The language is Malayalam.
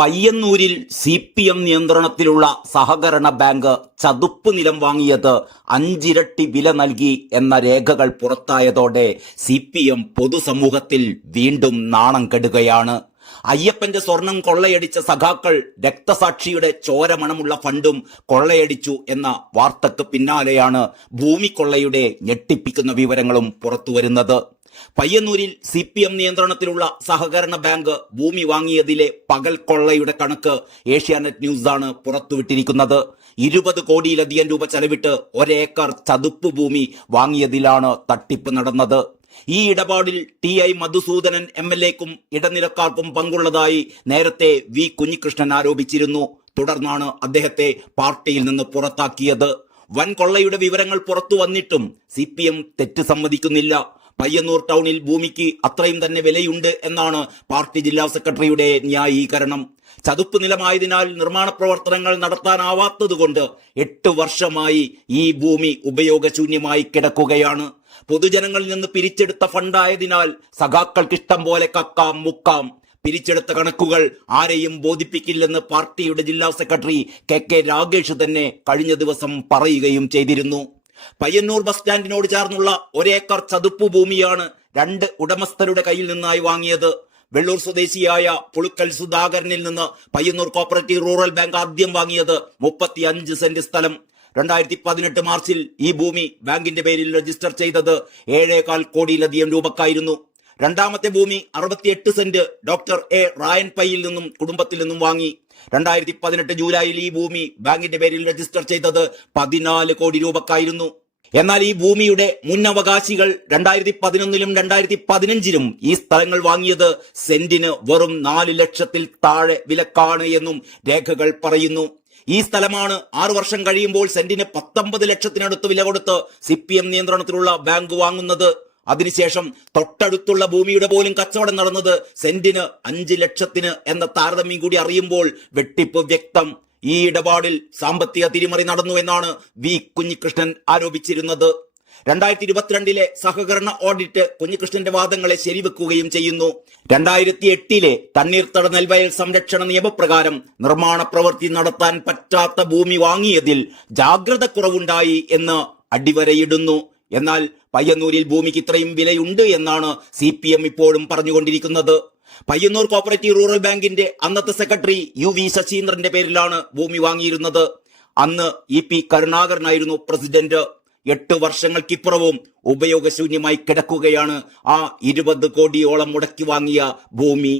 പയ്യന്നൂരിൽ CPM നിയന്ത്രണത്തിലുള്ള സഹകരണ ബാങ്ക് ചതുപ്പ് നിലം വാങ്ങിയത് 5 ഇരട്ടി വില നൽകി എന്ന രേഖകൾ പുറത്തായതോടെ CPM പൊതുസമൂഹത്തിൽ വീണ്ടും നാണം കെടുകയാണ്. അയ്യപ്പന്റെ സ്വർണം കൊള്ളയടിച്ച സഖാക്കൾ രക്തസാക്ഷിയുടെ ചോരമണമുള്ള ഫണ്ടും കൊള്ളയടിച്ചു എന്ന വാർത്തക്ക് പിന്നാലെയാണ് ഭൂമിക്കൊള്ളയുടെ ഞെട്ടിപ്പിക്കുന്ന വിവരങ്ങളും പുറത്തുവരുന്നത്. പയ്യന്നൂരിൽ CPM നിയന്ത്രണത്തിലുള്ള സഹകരണ ബാങ്ക് ഭൂമി വാങ്ങിയതിലെ പകൽ കൊള്ളയുടെ കണക്ക് ഏഷ്യാനെറ്റ് ന്യൂസാണ് പുറത്തുവിട്ടിരിക്കുന്നത്. 20 കോടിയിലധികം രൂപ ചെലവിട്ട് ഒരേക്കർ ചതുപ്പ് ഭൂമി വാങ്ങിയതിലാണ് തട്ടിപ്പ് നടന്നത്. ഈ ഇടപാടിൽ TI മധുസൂദനൻ MLAക്കും ഇടനിലക്കാർക്കും പങ്കുള്ളതായി നേരത്തെ V കുഞ്ഞികൃഷ്ണൻ ആരോപിച്ചിരുന്നു. തുടർന്നാണ് അദ്ദേഹത്തെ പാർട്ടിയിൽ നിന്ന് പുറത്താക്കിയത്. വൻ കൊള്ളയുടെ വിവരങ്ങൾ പുറത്തു വന്നിട്ടും CPM തെറ്റ് സമ്മതിക്കുന്നില്ല. പയ്യന്നൂർ ടൗണിൽ ഭൂമിക്ക് അത്രയും തന്നെ വിലയുണ്ട് എന്നാണ് പാർട്ടി ജില്ലാ സെക്രട്ടറിയുടെ ന്യായീകരണം. ചതുപ്പ് നിലമായതിനാൽ നിർമ്മാണ പ്രവർത്തനങ്ങൾ നടത്താനാവാത്തതുകൊണ്ട് 8 വർഷമായി ഈ ഭൂമി ഉപയോഗശൂന്യമായി കിടക്കുകയാണ്. പൊതുജനങ്ങളിൽ നിന്ന് പിരിച്ചെടുത്ത ഫണ്ടായതിനാൽ സഖാക്കൾക്കിഷ്ടം പോലെ കക്കാം മുക്കാം. പിരിച്ചെടുത്ത കണക്കുകൾ ആരെയും ബോധിപ്പിക്കില്ലെന്ന് പാർട്ടിയുടെ ജില്ലാ സെക്രട്ടറി KK രാഗേഷ് തന്നെ കഴിഞ്ഞ ദിവസം പറയുകയും ചെയ്തിരുന്നു. പയ്യന്നൂർ ബസ് സ്റ്റാൻഡിനോട് ചേർന്നുള്ള ഒരേക്കർ ചതുപ്പ് ഭൂമിയാണ് 2 ഉടമസ്ഥരുടെ കയ്യിൽ നിന്നായി വാങ്ങിയത്. വെള്ളൂർ സ്വദേശിയായ പുളുക്കൽ സുധാകരനിൽ നിന്ന് പയ്യന്നൂർ കോപ്പറേറ്റീവ് റൂറൽ ബാങ്ക് ആദ്യം വാങ്ങിയത് 35 സെന്റ് സ്ഥലം. 2018 മാർച്ചിൽ ഈ ഭൂമി ബാങ്കിന്റെ പേരിൽ രജിസ്റ്റർ ചെയ്തത് 7.25 കോടിയിലധികം രൂപക്കായിരുന്നു. രണ്ടാമത്തെ ഭൂമി 68 സെന്റ് ഡോക്ടർ A റായൻ പയ്യിൽ നിന്നും കുടുംബത്തിൽ നിന്നും വാങ്ങി. 2018 ജൂലൈയിൽ ഈ ഭൂമി ബാങ്കിന്റെ പേരിൽ രജിസ്റ്റർ ചെയ്തത് 14 കോടി രൂപക്കായിരുന്നു. എന്നാൽ ഈ ഭൂമിയുടെ മുൻ അവകാശികൾ 2011ലും 2015ലും ഈ സ്ഥലങ്ങൾ വാങ്ങിയത് സെന്റിന് വെറും 4 ലക്ഷത്തിൽ താഴെ വിലക്കാണ് എന്നും രേഖകൾ പറയുന്നു. ഈ സ്ഥലമാണ് 6 വർഷം കഴിയുമ്പോൾ സെന്റിന് 19 ലക്ഷത്തിനടുത്ത് വില കൊടുത്ത് CPM നിയന്ത്രണത്തിലുള്ള ബാങ്ക് വാങ്ങുന്നത്. അതിനുശേഷം തൊട്ടടുത്തുള്ള ഭൂമിയുടെ പോലും കച്ചവടം നടന്നത് സെന്റിന് 5 ലക്ഷത്തിന് എന്ന താരതമ്യം കൂടി അറിയുമ്പോൾ വെട്ടിപ്പ് വ്യക്തം. ഈ ഇടപാടിൽ സാമ്പത്തിക തിരിമറി നടന്നു എന്നാണ് V കുഞ്ഞികൃഷ്ണൻ ആരോപിച്ചിരുന്നത്. 2022 സഹകരണ ഓഡിറ്റ് കുഞ്ഞികൃഷ്ണന്റെ വാദങ്ങളെ ശരിവെക്കുകയും ചെയ്യുന്നു. 2008 തണ്ണീർത്തട നെൽവയൽ സംരക്ഷണ നിയമപ്രകാരം നിർമ്മാണ പ്രവൃത്തി നടത്താൻ പറ്റാത്ത ഭൂമി വാങ്ങിയതിൽ ജാഗ്രത കുറവുണ്ടായി എന്ന് അടിവരയിടുന്നു. എന്നാൽ പയ്യന്നൂരിൽ ഭൂമിക്ക് ഇത്രയും വിലയുണ്ട് എന്നാണ് CPM ഇപ്പോഴും പറഞ്ഞുകൊണ്ടിരിക്കുന്നത്. പയ്യന്നൂർ കോപ്പറേറ്റീവ് റൂറൽ ബാങ്കിന്റെ അന്നത്തെ സെക്രട്ടറി UV ശശീന്ദ്രന്റെ പേരിലാണ് ഭൂമി വാങ്ങിയിരുന്നത്. അന്ന് EP കരുണാകരനായിരുന്നു പ്രസിഡന്റ്. 8 വർഷങ്ങൾക്കിപ്പുറവും ഉപയോഗശൂന്യമായി കിടക്കുകയാണ് ആ 20 കോടിയോളം മുടക്കി വാങ്ങിയ ഭൂമി.